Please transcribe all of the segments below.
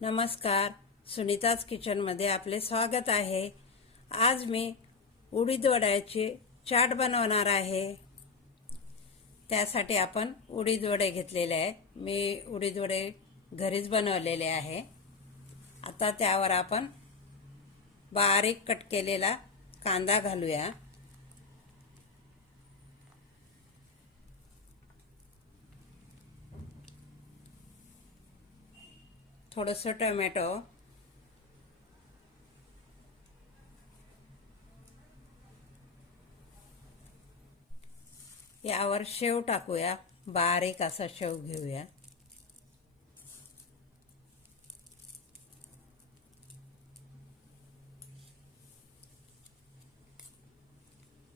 नमस्कार, सुनीताज किचनमध्ये आपले स्वागत आहे। आज मी उडीद वड्याचे चाट बनवणार आहे। त्यासाठी आपण उडीद वडे घेतलेले आहे। मी उडीद वडे घरीच बनवलेले आहे। आता त्यावर आपण बारीक कट केलेला कांदा घालूया। थोडंसं टोमॅटो, यावर शेव टाकूया। बारीक असा शेव घेऊया।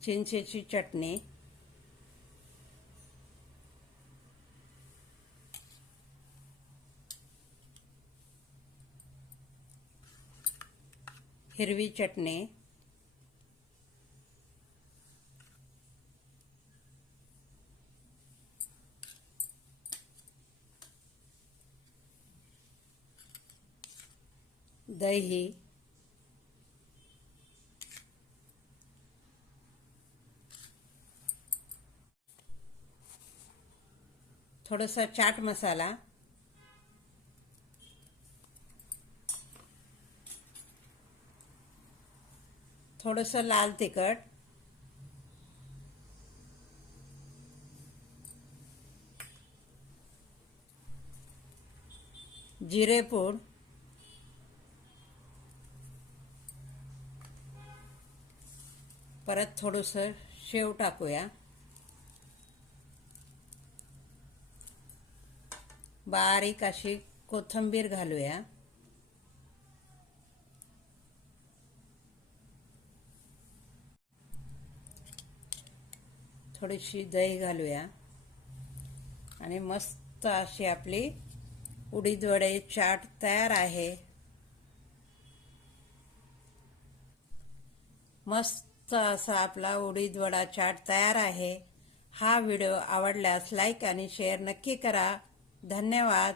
चिंचेची चटणी, हिरवी चटणी, दही, थोडासा चाट मसाला, थोडंसं लाल तिखट, जिरेपूड, परत थोडंसं शेव टाकूया। बारीक अशी कोथिंबीर घालूया। थोडीशी दही घालूया आणि मस्त अशी आपली उडीद वडे चाट तयार आहे। मस्त असा आपला उडीद वडा चाट तयार आहे। हा व्हिडिओ आवडल्यास लाईक आणि शेअर नक्की करा। धन्यवाद।